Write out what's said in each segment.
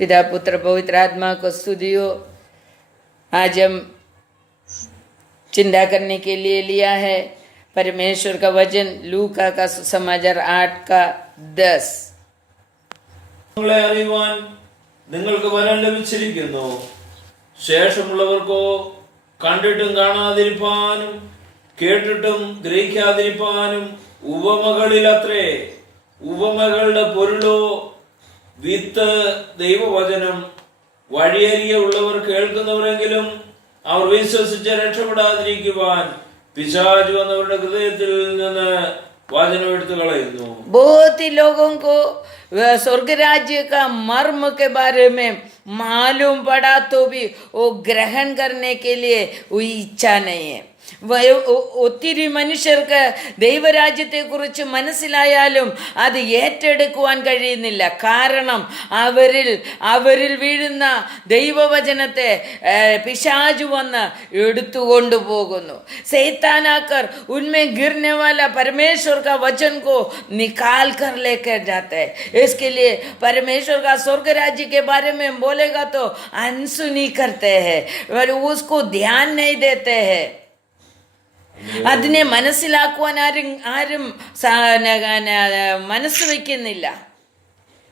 पिता पुत्र पवित्र आत्मा को स्तुति हो। आज हम चिंता करने के लिए लिया है परमेश्वर का वचन लूका का सुसमाचार 8:10। നിങ്ങളെ അറിയുവാൻ നിങ്ങൾക്ക് വരം ലഭിച്ചിരിക്കുന്നു. ശേഷമുള്ളവർക്കോ കണ്ടിട്ടും കാണാതിരിപ്പാനും കേട്ടിട്ടും ഗ്രഹിക്കാതിരിപ്പാനും ഉപമകളിലത്രേ. ഉപമകളുടെ പൊരുളോ വിത്ത് ദൈവവചനം. വഴിയരികെ ഉള്ളവർ കേൾക്കുന്നവരെങ്കിലും അവർ വിശ്വസിച്ച് രക്ഷപ്പെടാതിരിക്കുവാൻ പിശാച് വന്നവരുടെ ഹൃദയത്തിൽ നിന്ന് वचन എടുത്തു കളയുന്നു. बहुत ही लोगों को स्वर्ग राज्य का मर्म के बारे में मालूम पड़ा तो भी वो ग्रहण करने के लिए वो इच्छा नहीं है. ഒത്തിരി മനുഷ്യർക്ക് ദൈവരാജ്യത്തെക്കുറിച്ച് മനസ്സിലായാലും അത് ഏറ്റെടുക്കുവാൻ കഴിയുന്നില്ല. കാരണം അവരിൽ വീഴുന്ന ദൈവവചനത്തെ പിശാചു വന്ന് എടുത്തുകൊണ്ടു പോകുന്നു. സൈത്താനാക്കർ उनमें गिरने वाला परमेश्वर का वचन को निकाल कर लेकर जाते हैं. इसके लिए परमेश्वर का स्वर्ग राज्य के बारे में बोलेगा तो अनसुनी करते हैं, उसको ध्यान नहीं देते हैं. അതിനെ മനസ്സിലാക്കുവാൻ ആരും മനസ്സ് വയ്ക്കുന്നില്ല.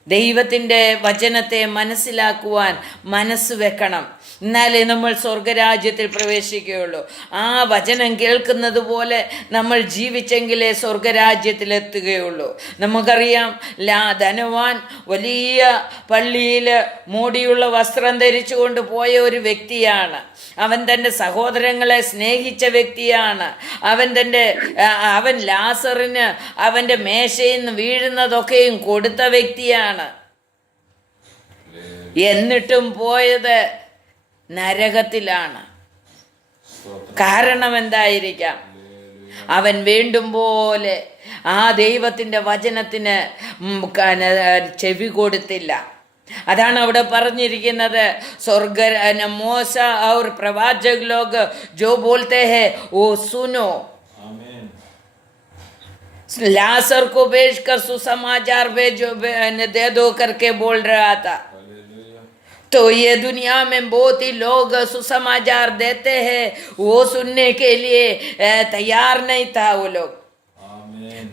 ദൈവത്തിൻ്റെ വചനത്തെ മനസ്സിലാക്കുവാൻ മനസ്സ് വെക്കണം, എന്നാലേ നമ്മൾ സ്വർഗരാജ്യത്തിൽ പ്രവേശിക്കുകയുള്ളൂ. ആ വചനം കേൾക്കുന്നത് പോലെ നമ്മൾ ജീവിച്ചെങ്കിലേ സ്വർഗരാജ്യത്തിലെത്തുകയുള്ളൂ. നമുക്കറിയാം, ധനവാൻ വലിയ പള്ളിയിൽ മോടിയുള്ള വസ്ത്രം ധരിച്ചുകൊണ്ട് പോയ ഒരു വ്യക്തിയാണ്. അവൻ തൻ്റെ സഹോദരങ്ങളെ സ്നേഹിച്ച വ്യക്തിയാണ്. അവൻ ലാസറിന് അവൻ്റെ മേശയിൽ നിന്ന് വീഴുന്നതൊക്കെയും കൊടുത്ത വ്യക്തിയാണ്. എന്നിട്ടും പോയത് നരകത്തിലാണ്. കാരണം എന്തായിരിക്കാം? അവൻ വേണ്ടും പോലെ ആ ദൈവത്തിൻ്റെ വചനത്തിന് ചെവി കൊടുത്തില്ല. അതാണ് അവിടെ പറഞ്ഞിരിക്കുന്നത്. സ്വർഗ മോശ और प्रवाचक लोग जो बोलते हैं वो सुनो. लासर को भेजकर सुसमाचार भेजो, दे दो करके बोल रहा था. तो ये दुनिया में बहुत ही लोग सुसमाचार देते हैं, वो सुनने के लिए तैयार नहीं था वो लोग.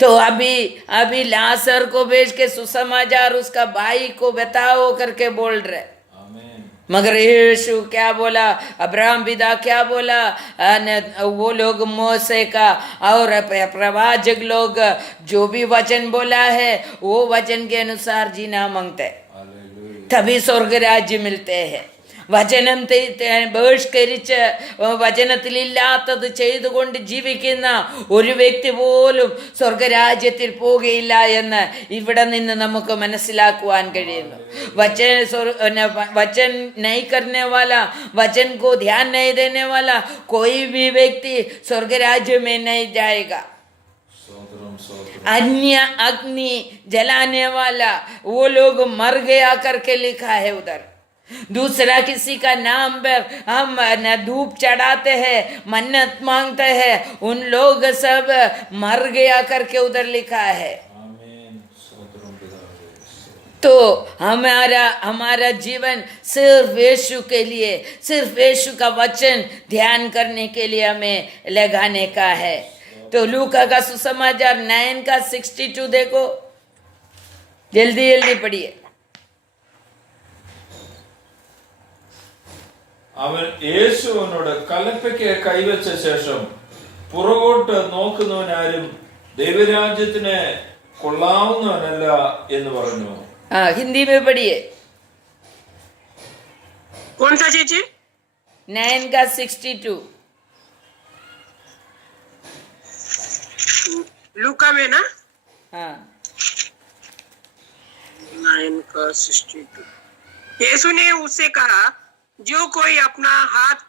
तो अभी लासर को भेज के सुसमाचार उसका भाई को बताओ करके बोल रहे. मगर यीशु क्या बोला, अब्राहम पिता क्या बोला, वो लोग मूसा का और प्रवाचक लोग जो भी वचन बोला है वो वचन के अनुसार जीना मांगते, तभी स्वर्ग राज्य मिलते हैं. വചനം ബഹിഷ്കരിച്ച് വചനത്തിലില്ലാത്തത് ചെയ്തുകൊണ്ട് ജീവിക്കുന്ന ഒരു വ്യക്തി പോലും സ്വർഗരാജ്യത്തിൽ പോകുകയില്ല എന്ന് ഇവിടെ നിന്ന് നമുക്ക് മനസ്സിലാക്കുവാൻ കഴിയുന്നു. वचन नहीं करने वाला, वचन को ध्यान नहीं देने वाला कोई भी व्यक्ति स्वर्ग राज्य में नहीं जाएगा. अन्य अग्नि जलाने वाला वो लोग मर गया करके लिखा है उधर. दूसरा किसी का नाम पर हम धूप चढ़ाते हैं, मन्नत मांगते हैं, उन लोग सब मर गया करके उधर लिखा है. तो हमारा जीवन सिर्फ यीशु के लिए, सिर्फ यीशु का वचन ध्यान करने के लिए हमें लगाने का है. तो लूका का सुसमाचार 9:62 देखो, जल्दी जल्दी पढ़िए. അവൻ യേശുവിനോട് കലപ്പയ്ക്ക് കൈവച്ച ശേഷം പുറകോട്ട് നോക്കുന്നവനാരും ദൈവരാജ്യത്തിന് കൊള്ളാവുന്നവനല്ല എന്ന് പറഞ്ഞു. हिंदी में पढ़िए. कौन सा चीज? 9:62 लूका में ना. हाँ, 9:62. यीशु ने उससे कहा, जो कोई अपना हाथ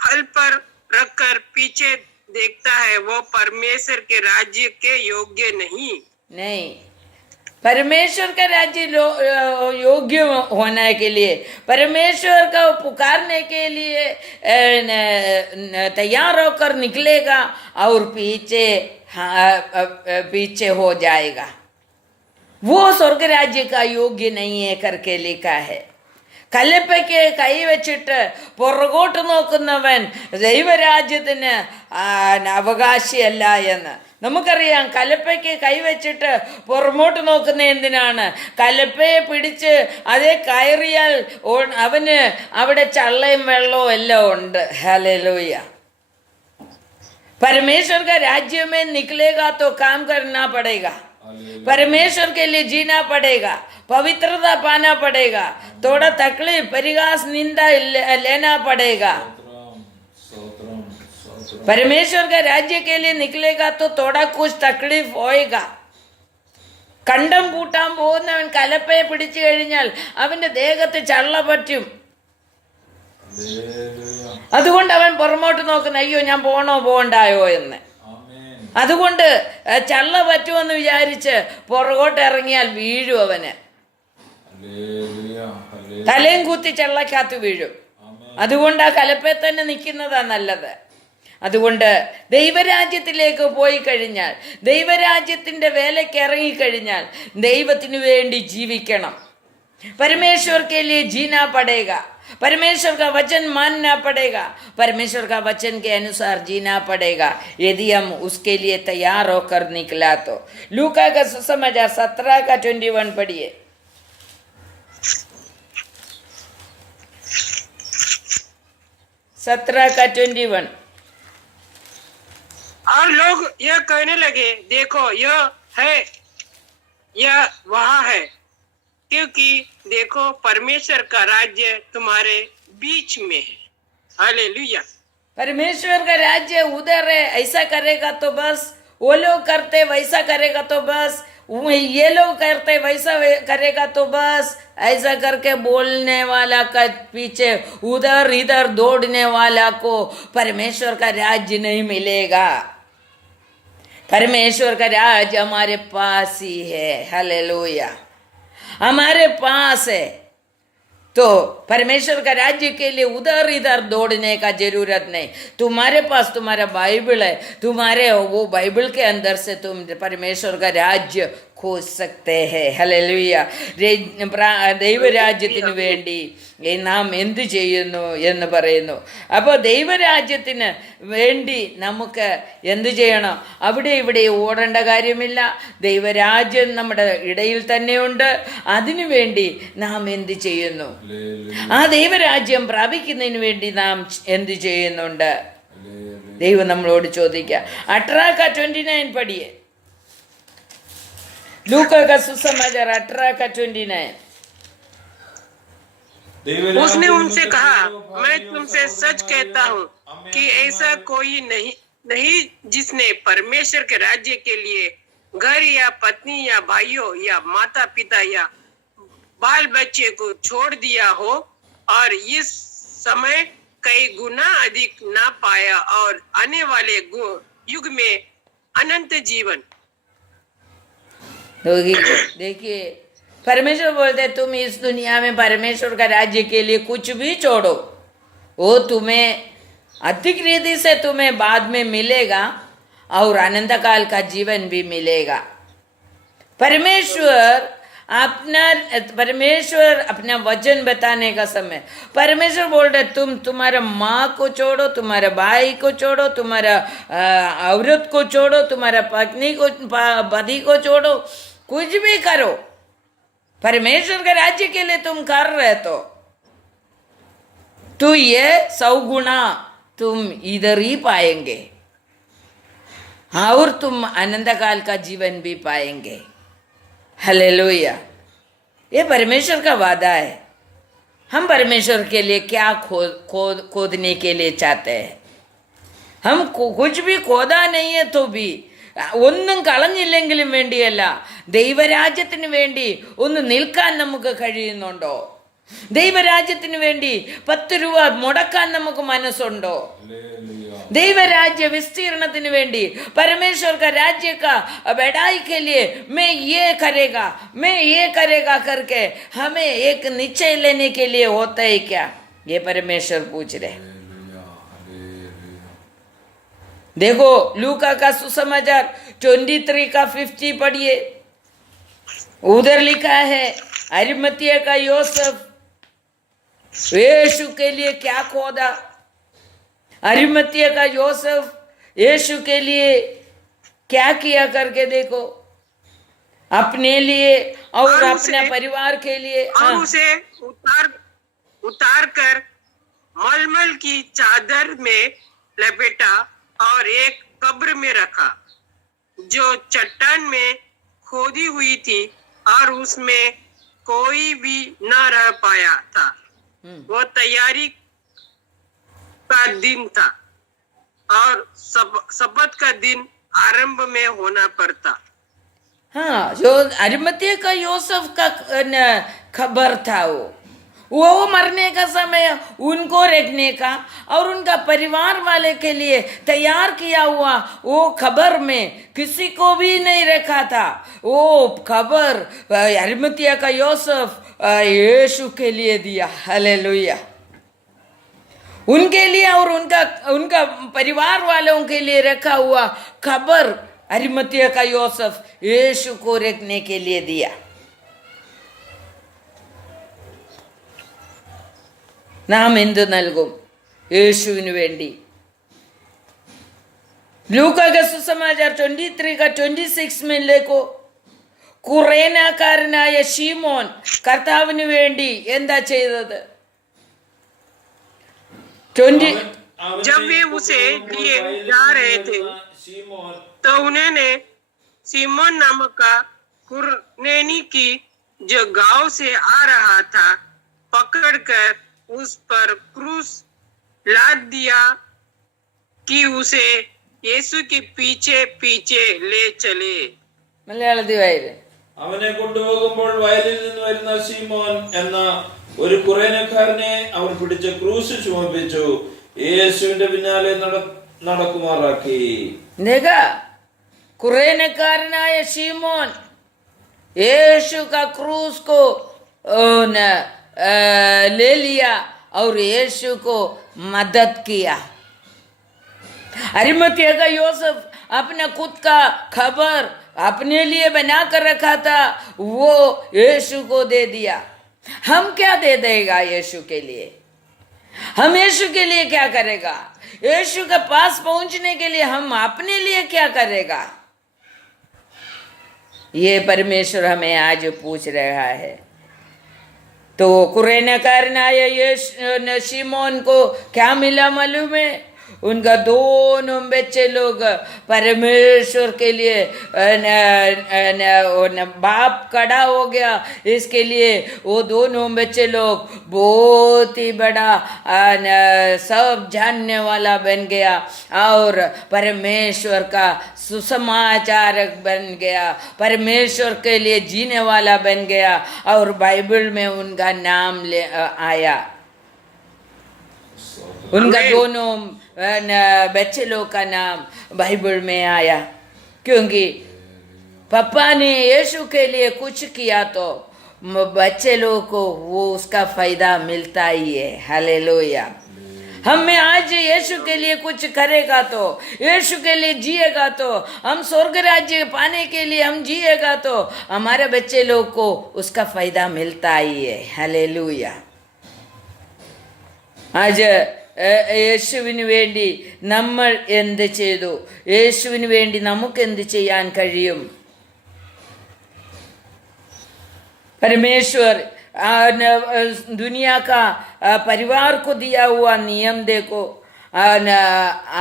हल पर रखकर पीछे देखता है वो परमेश्वर के राज्य के योग्य नहीं. परमेश्वर का राज्य योग्य होने के लिए, परमेश्वर का पुकारने के लिए तैयार होकर निकलेगा और पीछे हो जाएगा, वो स्वर्ग राज्य का योग्य नहीं है करके लिखा है. കലപ്പയ്ക്ക് കൈവച്ചിട്ട് പുറകോട്ട് നോക്കുന്നവൻ ദൈവരാജ്യത്തിന് അവകാശിയല്ല എന്ന് നമുക്കറിയാം. കലപ്പയ്ക്ക് കൈവച്ചിട്ട് പുറമോട്ട് നോക്കുന്ന എന്തിനാണ്? കലപ്പയെ പിടിച്ച് അതേ കയറിയാൽ അവന് അവിടെ ചള്ളയും വെള്ളവും എല്ലാം ഉണ്ട്. ഹല്ലേലൂയ. परमेश्वर का राज्य में निकलेगा तो काम करना पड़ेगा, परमेश्वर के लिए जीना पड़ेगा, पवित्रता पाना पड़ेगा, थोड़ा तकलीफ परिहास निंदा लेना पड़ेगा. परमेश्वर का राज्य के लिए निकलेगा तो थोड़ा कुछ तकलीफ होएगा. കണ്ടം പൂട്ടാൻ പോകുന്നവൻ കലപ്പയെ പിടിച്ചു കഴിഞ്ഞാൽ അവന്റെ ദേഹത്ത് ചള്ള പറ്റും. അതുകൊണ്ട് അവൻ പുറമോട്ട് നോക്കുന്ന അയ്യോ ഞാൻ പോണോ പോകണ്ടായോ എന്ന്. അതുകൊണ്ട് ചള്ള പറ്റുമെന്ന് വിചാരിച്ച് പുറകോട്ട് ഇറങ്ങിയാൽ വീഴും. അവന് തലയും കുത്തി ചള്ളക്കകത്ത് വീഴും. അതുകൊണ്ട് ആ കലപ്പയെ തന്നെ നിൽക്കുന്നതാ നല്ലത്. അതുകൊണ്ട് ദൈവരാജ്യത്തിലേക്ക് പോയി കഴിഞ്ഞാൽ, ദൈവരാജ്യത്തിൻ്റെ വേലയ്ക്ക് ഇറങ്ങിക്കഴിഞ്ഞാൽ ദൈവത്തിനു വേണ്ടി ജീവിക്കണം. परमेश्वर के लिए जीना पड़ेगा, परमेश्वर का वचन मानना पड़ेगा, परमेश्वर का वचन के अनुसार जीना पड़ेगा. यदि हम उसके लिए तैयार होकर निकला तो. लूका का सुसमाचार 17 का 21 पढ़िए. 17 का 21. और लोग यह कहने लगे, देखो यह है, यह वहाँ है, क्योंकि देखो परमेश्वर का राज्य तुम्हारे बीच में है. हालेलुया. परमेश्वर का राज्य उधर है, ऐसा करेगा तो बस, वो लोग करते वैसा करेगा तो बस, ये लोग करते वैसा करेगा तो बस, ऐसा करके बोलने वाला का पीछे उधर इधर दौड़ने वाला को परमेश्वर का राज्य नहीं मिलेगा. परमेश्वर का राज्य हमारे पास ही है. हालेलुया. हमारे पास है. तो परमेश्वर का राज्य के लिए उधर इधर दौड़ने का जरूरत नहीं. तुम्हारे पास तुम्हारा बाइबल है, तुम्हारे वो बाइबल के अंदर से तुम परमेश्वर का राज्य खोज सकते हैं. ഹല്ലേലൂയ. ദൈവരാജ്യത്തിന് വേണ്ടി നാം എന്ത് ചെയ്യുന്നു എന്ന് പറയുന്നു. അപ്പോൾ ദൈവരാജ്യത്തിന് വേണ്ടി നമുക്ക് എന്ത് ചെയ്യണം? അവിടെ ഇവിടെ ഓടേണ്ട കാര്യമില്ല. ദൈവരാജ്യം നമ്മുടെ ഇടയിൽ തന്നെയുണ്ട്. അതിനു വേണ്ടി നാം എന്ത് ചെയ്യുന്നു? ആ ദൈവരാജ്യം പ്രാപിക്കുന്നതിന് വേണ്ടി നാം എന്ത് ചെയ്യുന്നുണ്ട്? ദൈവം നമ്മളോട് ചോദിക്കുക. 18 का 29 पढ़िए. लूका का सुसमाचार 18 का 29. उसने उनसे कहा, मैं तुमसे सच कहता हूँ कि ऐसा कोई नहीं जिसने परमेश्वर के राज्य के लिए घर या पत्नी या भाइयों या माता पिता या बाल बच्चे को छोड़ दिया हो और इस समय कई गुना अधिक ना पाया और आने वाले युग में अनंत जीवन. देखिए परमेश्वर बोलते तुम इस दुनिया में परमेश्वर का राज्य के लिए कुछ भी छोड़ो, वो तुम्हें अधिक रीति से तुम्हें बाद में मिलेगा और अनंत काल का जीवन भी मिलेगा. परमेश्वर अपना वचन बताने का समय परमेश्वर बोल रहे तुम तुम्हारा माँ को छोड़ो, तुम्हारे भाई को छोड़ो, तुम्हारा औरत को छोड़ो, तुम्हारा पत्नी को पति को छोड़ो, कुछ भी करो परमेश्वर के राज्य के लिए तुम कर रहे तो ये 100 गुना तुम इधर ही पाएंगे और तुम अनंत काल का जीवन भी पाएंगे. हालेलुया. ये परमेश्वर का वादा है. हम परमेश्वर के लिए क्या खोदने के लिए चाहते हैं? हम कुछ भी खोदा नहीं है तो भी ഒന്നും കളഞ്ഞില്ലെങ്കിലും വേണ്ടിയല്ല, ദൈവരാജ്യത്തിന് വേണ്ടി ഒന്ന് നിൽക്കാൻ നമുക്ക് കഴിയുന്നുണ്ടോ? ദൈവരാജ്യത്തിന് വേണ്ടി 10 രൂപ മുടക്കാൻ നമുക്ക് മനസ്സുണ്ടോ? ദൈവരാജ്യ വിസ്തീർണത്തിന് വേണ്ടി परमेश्वर का राज्य का बढ़ाई के लिए मैं ये करेगा करके हमें एक निश्चय लेने के लिए होता है क्या? ये परमेश्वर पूछ रहे. देखो लूका का सुसमाचार 23 का 50 पढ़िए. उधर लिखा है अरिमतिया का योसेफ यीशु के लिए क्या खोदा? अरिमतिया का योसेफ यीशु के लिए क्या किया करके देखो, अपने लिए और अपने परिवार के लिए। और उसे उतार कर मलमल की चादर में लपेटा और एक कब्र में रखा जो चट्टान में खोदी हुई थी, और उसमें कोई भी न रह पाया था। वो तैयारी का दिन था और शब्बत का दिन आरंभ में होना पड़ता। हाँ, जो अरिमतिया का योसेफ का खबर था, वो मरने का समय उनको रखने का और उनका परिवार वाले के लिए तैयार किया हुआ वो खबर में किसी को भी नहीं रखा था। वो खबर अरिमतिया का योसेफ यीशु के लिए दिया। हालेलुया। उनके लिए और उनका परिवार वालों के लिए रखा हुआ खबर अरिमतिया का योसेफ यीशु को रखने के लिए दिया। നാം എന്ത് നൽകും യേശുവിന് വേണ്ടി? ലൂക്കാ का सुसमाचार 23 का 26 में देखो, കുറേനക്കാരനായ ശീമോൻ കർത്താവിന് വേണ്ടി എന്താ ചെയ്തത്? जब वे उसे लिए जा रहे थे तो उन्होंने सीमोन नामक का कुरनेनी की जो गांव से आ रहा था पकड़कर उस पर क्रूस लाद दिया कि उसे यीशु के पीछे पीछे ले चले। മലയാളത്തിൽ വായില്ലേ? അവനെ കൊണ്ടുപോകുമ്പോൾ വയലിൽ നിന്ന് വരുന്ന ശീമോൻ എന്ന ഒരു കുറേനക്കാരനെ അവർ പിടിച്ച് ക്രൂശ് ചുമപ്പിച്ചു യേശുവിന്റെ പിന്നാലെ നടക്കുമാറാക്കി। കുറേനക്കാരനായ ശീമോൻ यीशु का क्रूस को ले लिया और यीशु को मदद किया। अरिमतिया का योसेफ अपना खुद का खबर अपने लिए बना कर रखा था, वो यीशु को दे दिया। हम क्या दे देगा यीशु के लिए? हम यीशु के लिए क्या करेगा? यीशु के पास पहुंचने के लिए हम अपने लिए क्या करेगा? ये परमेश्वर हमें आज पूछ रहा है। तो कुरेनकारनाय शिमोन को क्या मिला मालूम है? उनका दोनों बच्चे लोग परमेश्वर के लिए बाप खड़ा हो गया। इसके लिए वो दोनों बच्चे लोग बहुत ही बड़ा सब जानने वाला बन गया और परमेश्वर का सुसमाचारक बन गया, परमेश्वर के लिए जीने वाला बन गया और बाइबल में उनका नाम ले आया। उनका दोनों बच्चे लोग का नाम बाइबल में आया, क्योंकि पापा ने यीशु के लिए कुछ किया तो बच्चे लोग को वो उसका फायदा मिलता ही है। हालेलुया। हमें आज यीशु के लिए कुछ करेगा तो, यीशु के लिए जिएगा तो, हम स्वर्ग राज्य पाने के लिए हम जिएगा तो हमारे बच्चे लोग को उसका फायदा मिलता ही है। हालेलुया। आज യേശുവിന് വേണ്ടി നമ്മൾ എന്ത് ചെയ്തു? യേശുവിന് വേണ്ടി നമുക്ക് എന്ത് ചെയ്യാൻ കഴിയും? परमेश्वर दुनिया का परिवार को दिया हुआ नियम देखो।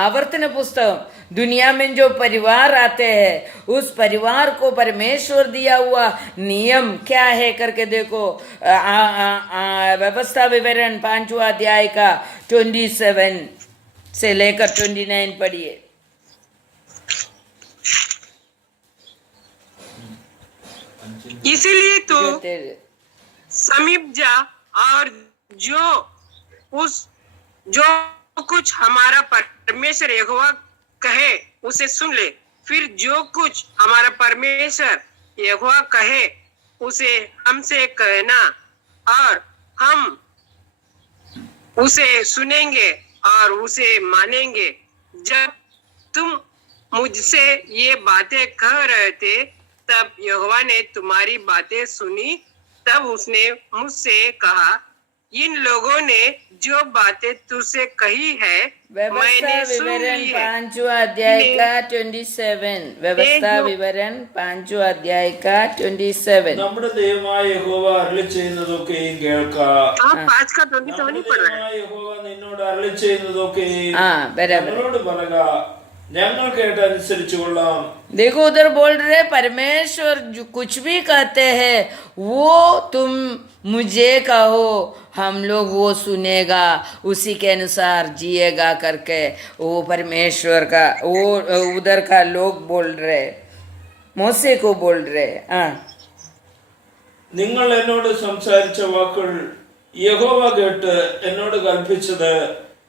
आवर्तन पुस्तक दुनिया में जो परिवार आते हैं उस परिवार को परमेश्वर दिया हुआ नियम क्या है करके देखो। व्यवस्था विवरण 5वां अध्याय का 27 से लेकर 29 पढ़िए। इसीलिए तो समीप जा और जो कुछ हमारा परमेश्वर यहोवा कहे उसे सुन ले। फिर जो कुछ हमारा परमेश्वर यहोवा कहे उसे हमसे कहना और हम उसे सुनेंगे और उसे मानेंगे। जब तुम मुझसे ये बातें कह रहे थे तब यहोवा ने तुम्हारी बातें सुनी। तब उसने मुझसे कहा इन लोगों ने जो बातें तुझसे कही है व्यवस्था मैंने सुन विवरण ली है। 5वां अध्याय का 27 व्यवस्था जो- विवरण 5वां अध्याय का 27 നമ്മുടെ ദൈവമായ യഹോവ അരുളി ചെയ്യുന്നതൊക്കെയും കേൾക്ക. आप 5 का 27 നമ്മുടെ नहीं पढ़ रहे हैं। ദൈവമായ യഹോവ നിന്നോട് അരുളി ചെയ്യുന്നതൊക്കെയും बराबर। ഞങ്ങളോട് പറക, ഞങ്ങൾ കേട്ട് അനുസരിച്ചു കൊള്ളാം. देखो उधर बोल रहे परमेश्वर जो कुछ भी कहते हैं वो तुम मुझे कहो, हम लोग वो सुनेगा, उसी के अनुसार जिएगा करके वो परमेश्वर का वो उधर का लोग बोल रहे, मोसे को बोल रहे। हाँ, നിങ്ങൾ എന്നോട് സംസാരിച്ച വാക്കുകൾ യഹോവ കേട്ട് എന്നോട് കൽപ്പിച്ചത്,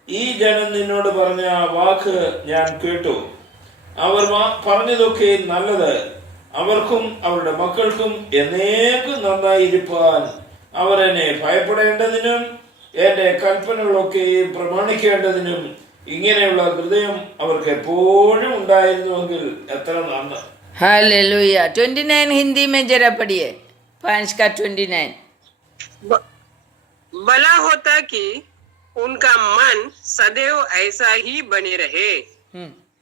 ഈ ജനം നിന്നോട് പറഞ്ഞ വാക്ക് ഞാൻ കേട്ടു. അവർ പറഞ്ഞതൊക്കെ നല്ലത്, അവർക്കും അവരുടെ മക്കൾക്കും എന്നേക്കും നന്നായിരിക്കാൻ അവർ എന്നെ ഭയപ്പെടേണ്ടതിനും എന്റെ കൽപ്പനകളൊക്കെ പ്രമാണിക്കേണ്ടതിനും ഇങ്ങനെയുള്ള ഹൃദയം അവർക്ക് എപ്പോഴും ഉണ്ടായിരുന്നുവെങ്കിൽ എത്ര നന്ന്. हालेलुया। 29 हिंदी में जरा पढ़िए, 5 का 29। भला होता कि उनका मन सदैव ऐसा ही बने रहे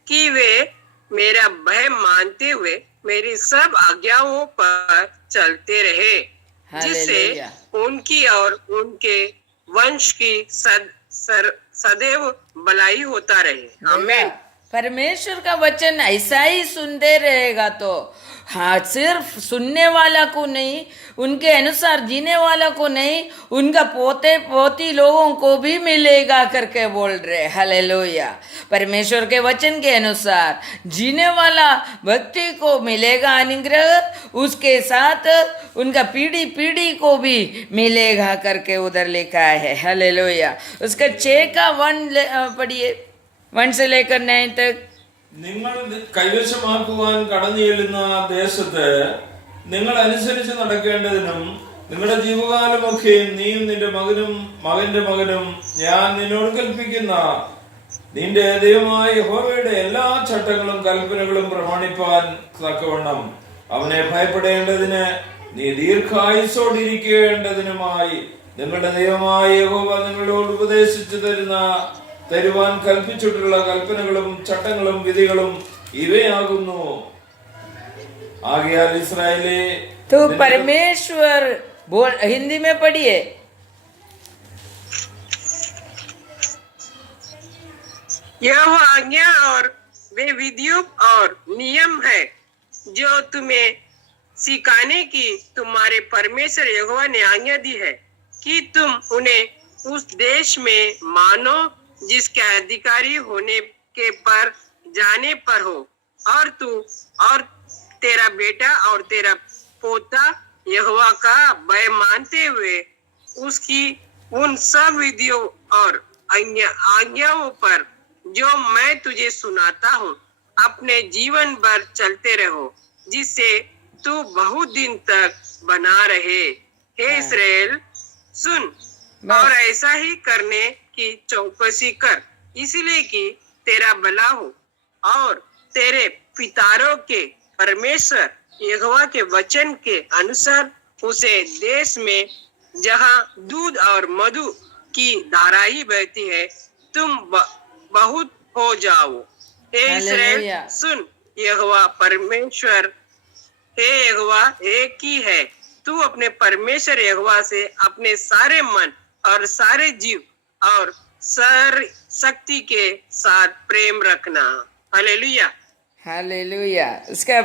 कि वे मेरा भय मानते हुए मेरी सब आज्ञाओं पर चलते रहे, जिससे हालेलुया। उनकी और उनके वंश की सदैव भलाई होता रहे। आमीन। परमेश्वर का वचन ऐसा ही सुनते रहेगा तो हाँ, सिर्फ सुनने वाला को नहीं, उनके अनुसार जीने वाला को नहीं, उनका पोते पोती लोगों को भी मिलेगा करके बोल रहे। हालेलुया। परमेश्वर के वचन के अनुसार जीने वाला व्यक्ति को मिलेगा अनुग्रह, उसके साथ उनका पीढ़ी पीढ़ी को भी मिलेगा करके उधर लिखा है। हालेलुया। उसका 6 का 1 पढ़िए, 1 से लेकर 9 तक। നിങ്ങൾ കൈവശമാക്കുവാൻ കടന്നു ചെല്ലുന്ന ദേശത്ത് നിങ്ങൾ അനുസരിച്ച് നടക്കേണ്ടതിനും നിങ്ങളുടെ ജീവകാലമൊക്കെ നീയും നിന്റെ മകനും മകന്റെ മകനും ഞാൻ നിന്നോട് കൽപ്പിക്കുന്ന നിന്റെ ദൈവമായ യഹോവയുടെ എല്ലാ ചട്ടങ്ങളും കൽപ്പനകളും പ്രമാണിപ്പാൻ തക്കവണ്ണം അവനെ ഭയപ്പെടേണ്ടതിന് നീ ദീർഘായുസ്സോടിരിക്കേണ്ടതിനുമായി നിങ്ങളുടെ ദൈവമായ യഹോവ നിങ്ങളോട് ഉപദേശിച്ചു തരുവാൻ കൽപ്പിച്ചിട്ടുള്ള കൽപ്പനകളും ചട്ടങ്ങളും വിധികളും ഇവയാകുന്നു. ആകയാൽ ഇസ്രായേലേ, तो परमेश्वर बोल, हिंदी में पढ़िए। यह वो आज्ञा और वे विधियों और नियम है जो तुम्हें सिखाने की तुम्हारे परमेश्वर यहोवा ने आज्ञा दी है कि तुम उन्हें उस देश में मानो जिसके अधिकारी होने के पर जाने पर हो, और तू और तेरा बेटा और तेरा पोता यहोवा का भय मानते हुए उसकी उन सब विधियों और आज्ञाओं पर जो मैं तुझे सुनाता हूँ अपने जीवन भर चलते रहो, जिससे तू बहुत दिन तक बना रहे। हे इस्राएल, सुन और ऐसा ही करने की चौकसी कर, इसलिए कि तेरा भला हो और तेरे पितारों के परमेश्वर यहोवा के वचन के अनुसार उसे देश में जहाँ दूध और मधु की धाराएं बहती है तुम बहुत हो जाओ। हे इस्राएल, सुन, यहोवा परमेश्वर, हे यहोवा एक ही है। तू अपने परमेश्वर यहोवा से अपने सारे मन और सारे जीव और सारी शक्ति के साथ प्रेम रखना। हालेलुया। हालेलुया। उसका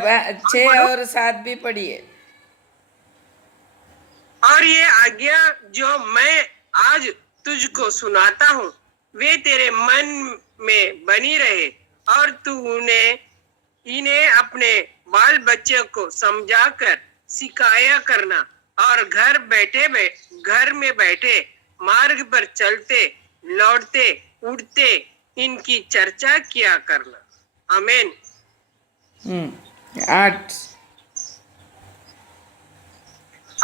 6 और 7 भी पढ़िए। और ये आज्ञा जो मैं आज तुझको सुनाता हूँ वे तेरे मन में बनी रहे, और तू इन्हें अपने बाल बच्चे को समझाकर सिखाया करना, और घर में बैठे मार्ग पर चलते लौटते उठते इनकी चर्चा किया करना। आमीन। 8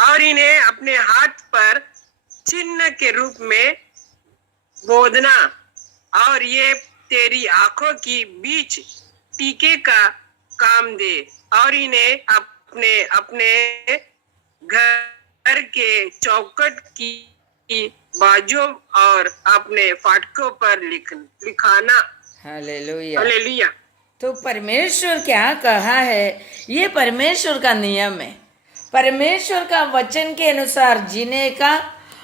और इन्हें अपने हाथ पर चिन्ह के रूप में बोधना, और ये तेरी आंखों की बीच टीके का काम दे, और इन्हें अपने अपने घर के चौखट की बाजों और अपने फाटकों पर लिखाना। हालेलुया। हालेलुया। तो परमेश्वर क्या कहा है, ये परमेश्वर का नियम है। परमेश्वर का वचन के अनुसार जीने का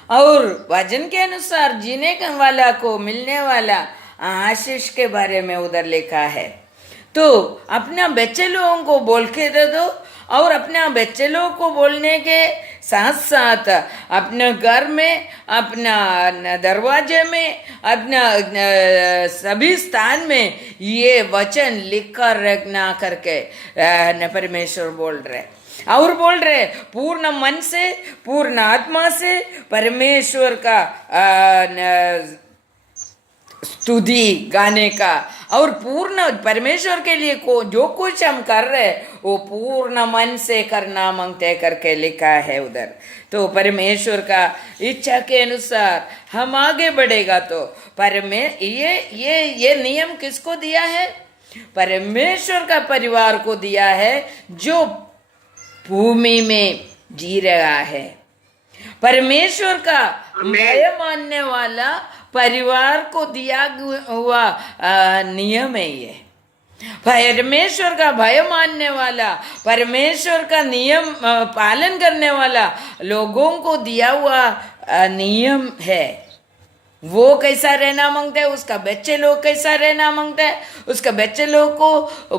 और वचन के अनुसार जीने का वाला को मिलने वाला आशीष के बारे में उधर लिखा है। तो अपना बच्चे लोगों को बोल के दे दो, और अपना बच्चे लोगों को बोलने के साथ साथ अपने घर में, अपना दरवाजे में, अपना सभी स्थान में ये वचन लिख कर रखना करके परमेश्वर बोल रहे, और बोल रहे पूर्ण मन से, पूर्ण आत्मा से परमेश्वर का स्तुति गाने का, और पूर्ण परमेश्वर के लिए को जो कुछ हम कर रहे वो पूर्ण मन से करना मांगते करके लिखा है उधर। तो परमेश्वर का इच्छा के अनुसार हम आगे बढ़ेगा तो ये नियम किसको दिया है? परमेश्वर का परिवार को दिया है जो भूमि में जी रहा है। परमेश्वर का भय मानने वाला परिवार को दिया हुआ नियम है ये। परमेश्वर का भय मानने वाला, परमेश्वर का नियम पालन करने वाला लोगों को दिया हुआ नियम है। वो कैसा रहना मांगता है, उसका बच्चे लोग कैसा रहना मांगता है, उसका बच्चे लोग को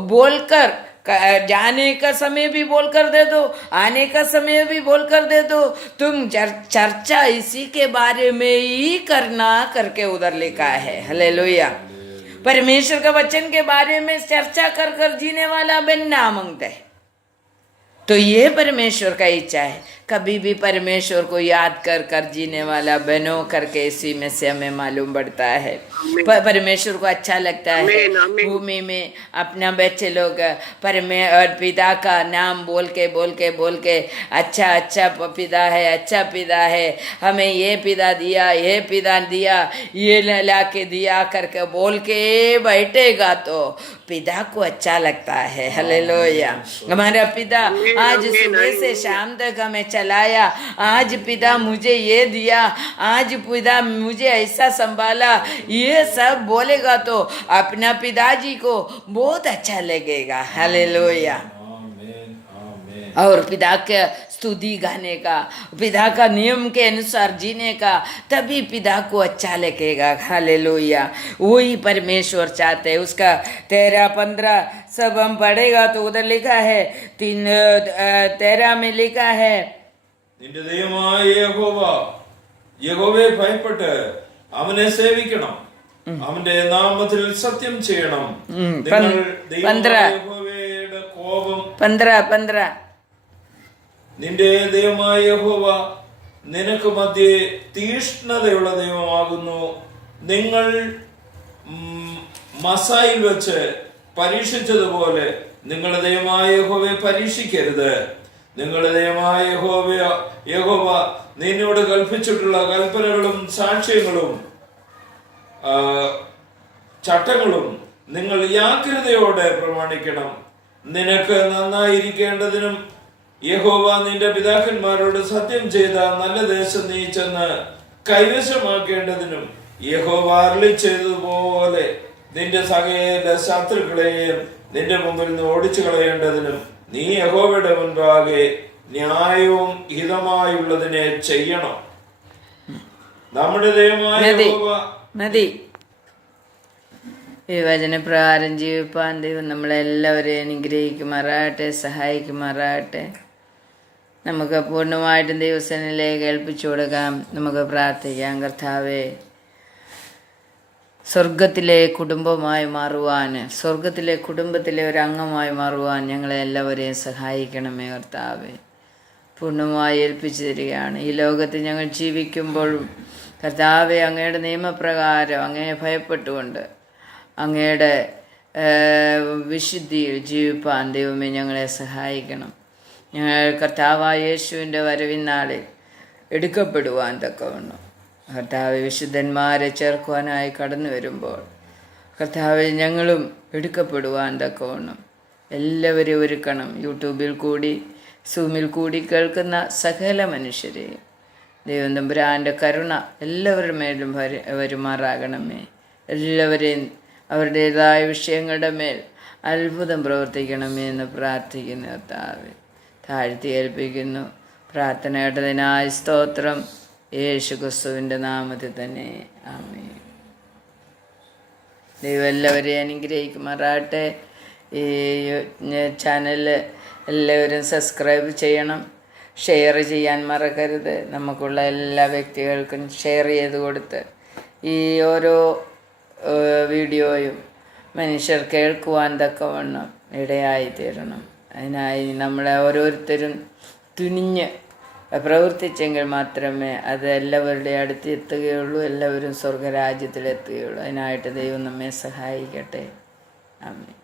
बोलकर जाने का समय भी बोल कर दे दो, आने का समय भी बोल कर दे दो, तुम चर्चा इसी के बारे में ही करना करके उधर लिखा है। हालेलुया। परमेश्वर का वचन के बारे में चर्चा कर कर जीने वाला बनना मांगता है। तो ये परमेश्वर का इच्छा है, कभी भी परमेश्वर को याद कर कर जीने वाला बनो करके इसी में से हमें मालूम पड़ता है। परमेश्वर को अच्छा लगता है भूमि में अपना बच्चे लोग पिता का नाम बोल के अच्छा अच्छा पिता है, अच्छा पिता है, हमें ये पिता दिया, ये पिता दिया, ये ला के दिया करके बोल के बैठेगा तो पिता को अच्छा लगता है। हालेलुया। हमारा पिता आज सुबह से शाम तक हमें चलाया, आज पिता मुझे ये दिया, आज पिता मुझे ऐसा संभाला, ये सब बोलेगा तो अपना पिताजी को बहुत अच्छा लगेगा। हालेलुया। और पिता के स्तुति गाने का, पिता का नियम के अनुसार जीने का, तभी पिता को अच्छा लगेगा। हालेलुया। वही परमेश्वर चाहते हैं। उसका 13-15 सब हम पढ़ेगा तो उधर लिखा है 13 में लिखा है, നിന്റെ ദൈവമായ യഹോവയെ ഭയപ്പെട്ട് അവനെ സേവിക്കണം, അവന്റെ നാമത്തിൽ സത്യം ചെയ്യണം. യഹോവയുടെ കോപം 15 നിന്റെ ദൈവമായ യഹോവ നിനക്ക് മധ്യേ തീഷ്ണതയുള്ള ദൈവമാകുന്നു. നിങ്ങൾ മസായിൽ വെച്ച് പരീക്ഷിച്ചതുപോലെ നിങ്ങളുടെ ദൈവമായ യഹോവയെ പരീക്ഷിക്കരുത്. നിങ്ങളുടെ ദൈവമായ യഹോവ നിന്നോട് കൽപ്പിച്ചിട്ടുള്ള കൽപ്പനകളും സാക്ഷ്യങ്ങളും ചട്ടങ്ങളും നിങ്ങൾ ജാഗ്രതയോടെ പ്രമാണിക്കണം. നിനക്ക് നന്നായിരിക്കേണ്ടതിനും യഹോവ നിന്റെ പിതാക്കന്മാരോട് സത്യം ചെയ്ത നല്ല ദേശം നീ ചെന്ന് കൈവശമാക്കേണ്ടതിനും യഹോവ അരുളി ചെയ്തതുപോലെ നിന്റെ സകല ശത്രുക്കളെയും നിന്റെ മുമ്പിൽ നിന്ന് ഓടിച്ചു കളയേണ്ടതിനും നീ യഹോവയുടെ മുൻപാകെ ന്യായവും ഹിതമായുള്ളതിനെ ചെയ്യണം. നമ്മുടെ ദൈവമായ യഹോവ ഈ വചനപ്രകാരം ജീവിപ്പാൻ ദൈവം നമ്മളെല്ലാവരെയും അനുഗ്രഹിക്കുമാറാകട്ടെ, സഹായിക്കുമാറാകട്ടെ. നമുക്ക് പൂർണ്ണമായിട്ടും ദൈവസേനയിലേക്ക് ഏൽപ്പിച്ചു കൊടുക്കാം. നമുക്ക് പ്രാർത്ഥിക്കാം. കർത്താവേ, സ്വർഗത്തിലെ കുടുംബമായി മാറുവാൻ, സ്വർഗത്തിലെ കുടുംബത്തിലെ ഒരു അംഗമായി മാറുവാൻ ഞങ്ങളെ എല്ലാവരെയും സഹായിക്കണമേ കർത്താവേ. പൂർണ്ണമായി ഏൽപ്പിച്ചു തരികയാണ്. ഈ ലോകത്ത് ഞങ്ങൾ ജീവിക്കുമ്പോഴും കർത്താവെ, അങ്ങയുടെ നിയമപ്രകാരം അങ്ങയെ ഭയപ്പെട്ടുകൊണ്ട് അങ്ങയുടെ വിശുദ്ധിയിൽ ജീവിപ്പാൻ ദൈവമേ ഞങ്ങളെ സഹായിക്കണം. ഞങ്ങൾ കർത്താവായ യേശുവിൻ്റെ വരവിനാളിൽ എടുക്കപ്പെടുവാൻ തക്കവണ്ണം കർത്താവ് വിശുദ്ധന്മാരെ ചേർക്കുവാനായി കടന്നു വരുമ്പോൾ കർത്താവ് ഞങ്ങളും എടുക്കപ്പെടുവാൻ തക്കവണ്ണം എല്ലാവരെയും ഒരുക്കണം. യൂട്യൂബിൽ കൂടി സൂമിൽ കൂടി കേൾക്കുന്ന സകല മനുഷ്യരെയും ദൈവം തമ്പുരാൻ്റെ കരുണ എല്ലാവരുടെ മേലും വരുമാറാകണമേ. എല്ലാവരെയും അവരുടേതായ വിഷയങ്ങളുടെ മേൽ അത്ഭുതം പ്രവർത്തിക്കണമേ എന്ന് പ്രാർത്ഥിക്കുന്നു. കർത്താവേ, താഴ്ത്തി ഏൽപ്പിക്കുന്നു. പ്രാർത്ഥന കേട്ടതിനായി സ്തോത്രം. യേശു ക്രിസ്തുവിൻ്റെ നാമത്തിൽ തന്നെ ആമേൻ. ദൈവം എല്ലാവരെയും അനുഗ്രഹിക്കുമാറാകട്ടെ. ഈ ചാനൽ എല്ലാവരും സബ്സ്ക്രൈബ് ചെയ്യണം, ഷെയർ ചെയ്യാൻ മറക്കരുത്. നമുക്കുള്ള എല്ലാ വ്യക്തികൾക്കും ഷെയർ ചെയ്ത് കൊടുത്ത് ഈ ഓരോ വീഡിയോയും മനുഷ്യർ കേൾക്കുവാൻ തക്കവണ്ണം ഇടയായിത്തീരണം. അതിനായി നമ്മളെ ഓരോരുത്തരും തുനിഞ്ഞ് പ്രവർത്തിച്ചെങ്കിൽ മാത്രമേ അത് എല്ലാവരുടെ അടുത്ത് എത്തുകയുള്ളൂ, എല്ലാവരും സ്വർഗരാജ്യത്തിലെത്തുകയുള്ളൂ. അതിനായിട്ട് ദൈവം നമ്മെ സഹായിക്കട്ടെ. ആമേൻ.